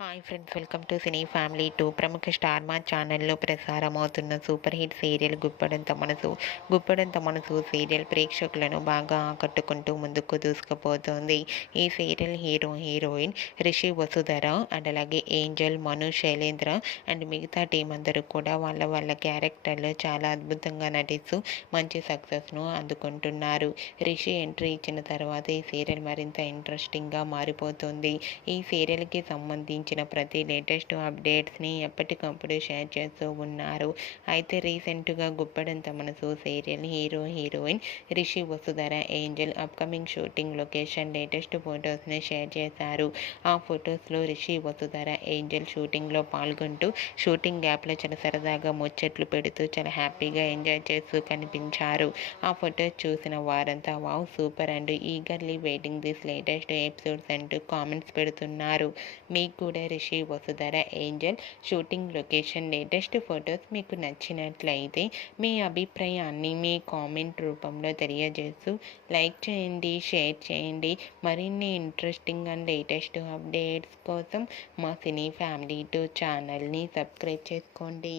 Hi friends, welcome to cine family 2. ప్రముఖ star మా ఛానల్లో ప్రసారమవుతున్న సూపర్ హిట్ సీరియల్ గుప్పడంత మనసు సీరియల్ ప్రేక్షకులను బాగా ఆకట్టుకుంటూ ముందుకు దూసుకుపోతోంది. ఈ serial heroine Rishi Vasudhara and అలాగే ఏంజల్, మను, శైలేంద్ర అండ్ మిగతా టీం అందరూ కూడా వాళ్ళ క్యారెక్టర్లు చాలా అద్భుతంగా నటిస్తూ మంచి సక్సెస్ను అందుకుంటున్నారు. రిషి ఎంట్రీ ఇచ్చిన తర్వాత ఈ సీరియల్ మరింత ఇంట్రెస్టింగ్గా మారిపోతుంది. ఈ సీరియల్కి సంబంధించిన ప్రతి లేటెస్ట్ అప్డేట్స్ని ఎప్పటికప్పుడు షేర్ చేస్తూ ఉన్నారు. అయితే రీసెంట్గా గుప్పడంత మనసు serial heroine Rishi Vasudhara Angel upcoming shooting location latest ఫొటోస్ని షేర్ చేశారు. ఆ ఫొటోస్లో రిషి వసుధర ఏంజల్ షూటింగ్లో పాల్గొంటూ షూటింగ్ గ్యాప్లో చాలా సరదాగా ముచ్చట్లు పెడుతూ చాలా హ్యాపీగా ఎంజాయ్ చేస్తూ కనిపించారు. ఆ ఫొటోస్ చూసిన వారంతా wow super and eagerly waiting this latest episodes అంటూ కామెంట్స్ పెడుతున్నారు. మీకు కూడా Rishi Vasudhara Angel shooting location latest photos మీకు నచ్చినట్లయితే మీ అభిప్రాయాన్ని మీ కామెంట్ రూపంలో తెలియజేస్తూ లైక్ చేయండి, షేర్ చేయండి. మరిన్ని ఇంట్రెస్టింగ్ అండ్ లేటెస్ట్ అప్డేట్స్ కోసం మా సినీ ఫ్యామిలీ 2 ఛానల్ని సబ్స్క్రైబ్ చేసుకోండి.